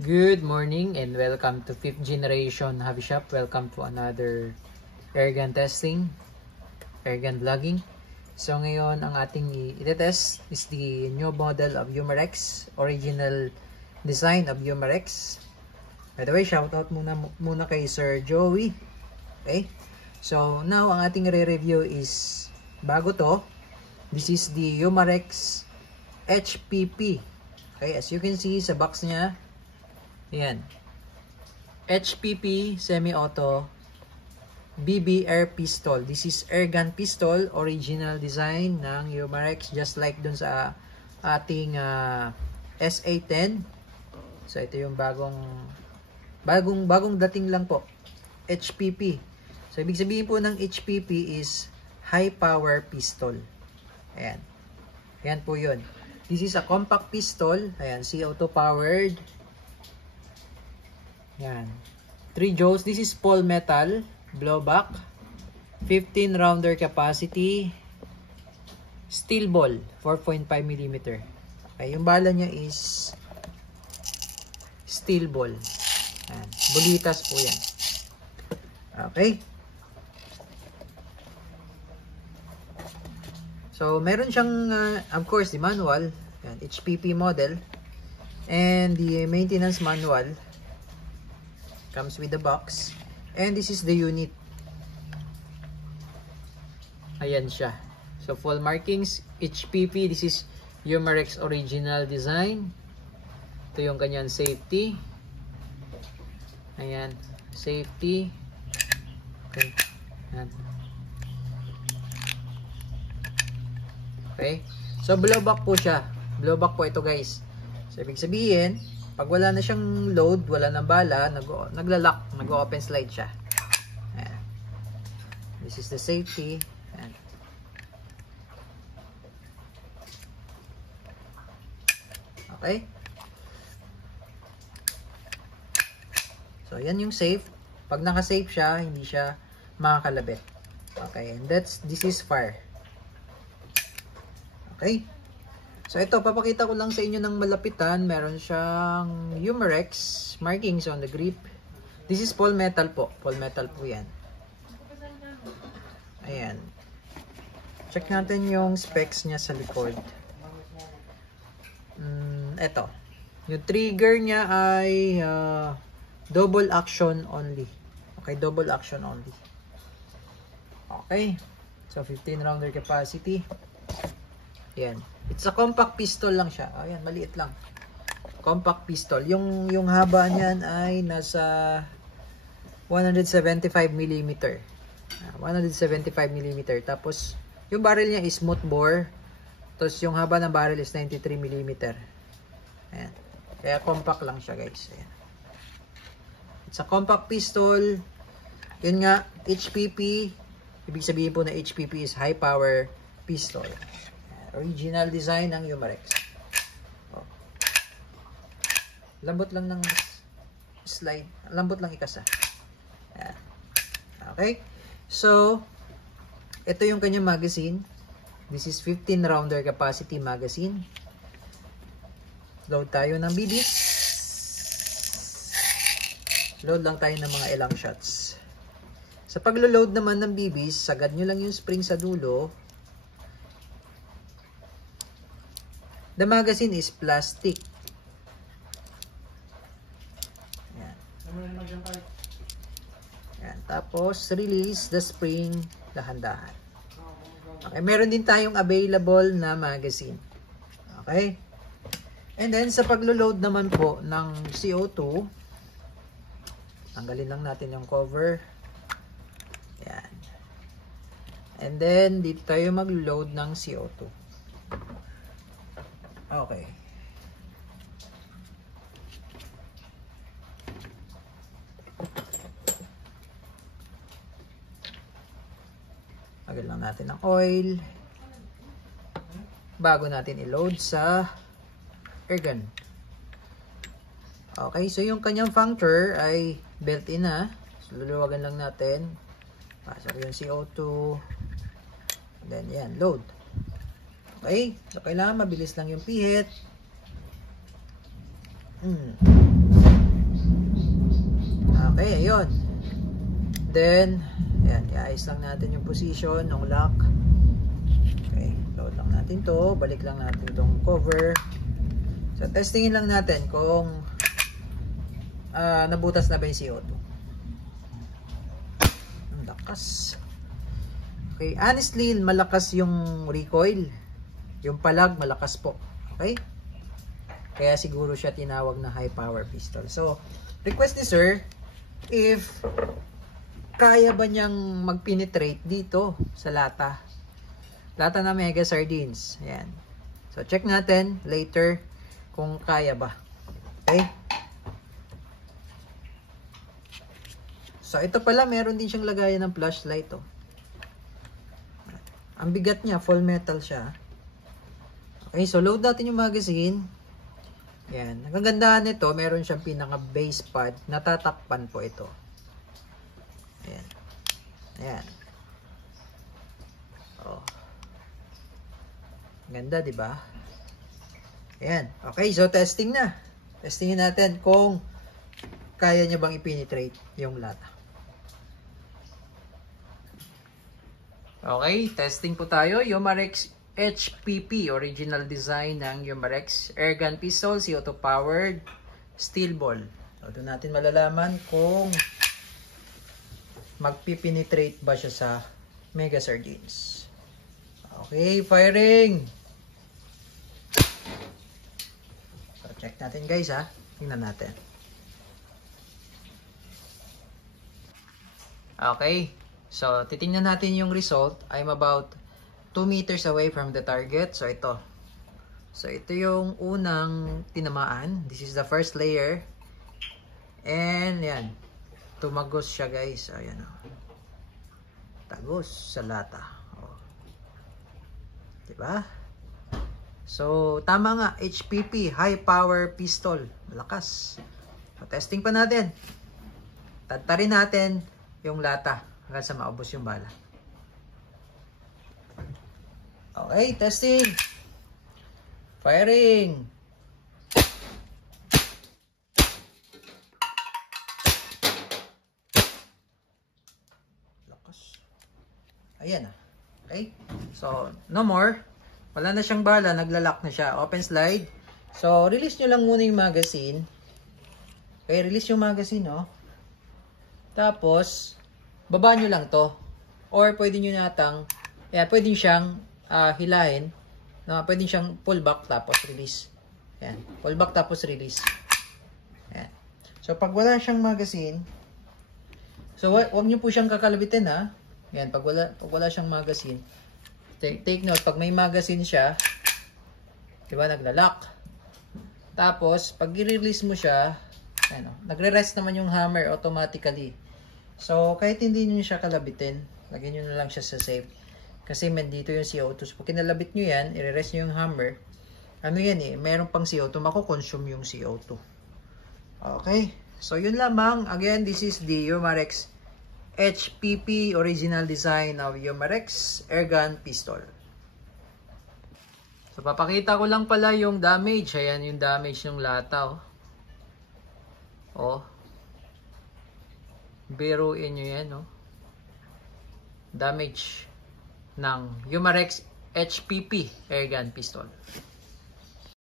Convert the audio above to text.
Good morning and welcome to 5th generation hobby shop. Welcome to another airgun testing, airgun vlogging. So ngayon ang ating i-test is the new model of Umarex, original design of Umarex. By the way, shoutout muna kay Sir Joey. Okay? So now ang ating re-review is bago to. This is the Umarex HPP. Okay, as you can see sa box niya, yan. HPP semi-auto BB air pistol. This is airgun pistol, original design ng Umarex, just like dun sa ating SA10. So ito yung bagong dating lang po. HPP. So ibig sabihin po ng HPP is high power pistol. Ayan. Ayan po yun. This is a compact pistol. Ayan, CO2 powered. Yan. 3 joules. This is Paul metal. Blowback. 15 rounder capacity. Steel ball. 4.5mm. Okay. Yung bala niya is steel ball. Yan. Bulitas po yan. Okay. So, meron siyang, of course, the manual. Yan. HPP model. And the maintenance manual. Comes with the box. And this is the unit. Ayan siya. So full markings, HPP. This is Umarex original design. Ito yung kanyang safety. Ayan. Safety. Okay. Ayan. Okay. So blowback po siya. Blowback po ito, guys. So ibig sabihin, pag wala na siyang load, wala na bala, naglalak, nag-open slide siya. Ayan. This is the safety. Ayan. Okay. So, yan yung safe. Pag naka-safe siya, hindi siya makakalabit. Okay. And this is fire. Okay. So ito, papakita ko lang sa inyo ng malapitan. Meron siyang Umarex markings on the grip. This is Paul metal po. Paul metal po yan. Ayan. Check natin yung specs niya sa likod. Ito. Yung trigger niya ay double action only. Okay, double action only. Okay. So 15 rounder capacity. Ayan. It's a compact pistol lang siya. Ayan, maliit lang. Compact pistol. Yung haba niyan ay nasa 175mm. 175mm. Tapos, yung barrel niya is smooth bore. Tapos, yung haba ng barrel is 93mm. Ayan. Kaya compact lang siya, guys. Ayan. It's a compact pistol. Yun nga, HPP. Ibig sabihin po na HPP is high power pistol. Original design ng Umarex. Oh. Lambot lang ng slide. Lambot lang ikasa. Ayan. Okay. So, ito yung kanyang magazine. This is 15 rounder capacity magazine. Load tayo ng BBs. Load lang tayo ng mga ilang shots. Sa paglo-load naman ng BBs, sagad nyo lang yung spring sa dulo. The magazine is plastic. Ayan. Ayan. Tapos, release the spring dahan-dahan. Okay. Meron din tayong available na magazine. Okay. And then, sa paglo-load naman po ng CO2, tanggalin lang natin yung cover. Ayan. And then, dito tayo mag-load ng CO2. Okay. Lagyan lang natin ng oil bago natin i-load sa airgun. Okay, so yung kanyang functor ay built-in na. So, luluwagan lang natin. Pasok yung CO2. Then, yan, load. Okay, so kailangan mabilis lang yung pihit. Okay, ayun. Then, ayan, iayos lang natin yung position ng lock. Okay, load lang natin to. Balik lang natin itong cover. So, testingin lang natin kung nabutas na ba yung CO2. Ang lakas. Okay, honestly, malakas yung recoil. Yung palag, malakas po. Okay? Kaya siguro siya tinawag na high power pistol. So, request ni sir, if kaya ba niyang mag-penetrate dito sa lata. Lata na Mega Sardines. Ayan. So, check natin later kung kaya ba. Okay? So, ito pala, meron din siyang lagayan ng flashlight. Oh. Ang bigat niya, full metal siya. Okay, so load natin yung magazine. Ayan. Ang kagandahan nito, meron siyang pinaka-base pad. Natatakpan po ito. Ayan. Ayan. Oh. Ganda, di ba? Ayan. Okay, so testing na. Testingin natin kung kaya niya bang i-penetrate yung lata. Okay, testing po tayo. Yomarex HPP, original design ng Yomarex airgun pistol, CO2 powered steel ball. So, doon natin malalaman kung magpipenetrate ba siya sa Mega Sardines. Okay, firing! So, check natin guys ha. Tingnan natin. Okay. So, titingnan natin yung result. I'm about 2 meters away from the target. So, ito. So, ito yung unang tinamaan. This is the first layer. And, yan. Tumagos siya, guys. Ayan, o. Tagos sa lata. O. Diba? So, tama nga. HPP, high power pistol. Malakas. So, testing pa natin. Tatarin natin yung lata hanggang sa maubos yung bala. Okay, testing. Firing. Lakas. Ayan na. Okay. So, no more. Wala na siyang bala. Naglalak na siya. Open slide. So, release nyo lang muna yung magazine. Okay, release yung magazine, no? Tapos, baba nyo lang to. Or pwede nyo natang, pwede siyang hilahin. Pwede siyang pull back tapos release. Ayan. Pull back tapos release. Ayan. So, pag wala siyang magazine, so, wag nyo po siyang kakalabitin ha. Ayan. Pag wala siyang magazine, take note, pag may magazine siya, diba, naglalak. Tapos, pag i-release mo siya, ayan, nagre-rest naman yung hammer automatically. So, kahit hindi nyo siya kalabitin, lagyan nyo na lang siya sa safe. Kasi dito yung CO2. So, pag kinalabit nyo yan, i-rest nyo yung hammer, ano yan meron pang CO2, mako-consume yung CO2. Okay? So, yun lamang. Again, this is the Yomarex HPP original design of Yomarex airgun pistol. So, papakita ko lang pala yung damage. Ayan yung damage ng lata, oh. Biruin nyo yan, no? Damage ng Yomarex HPP airgun pistol.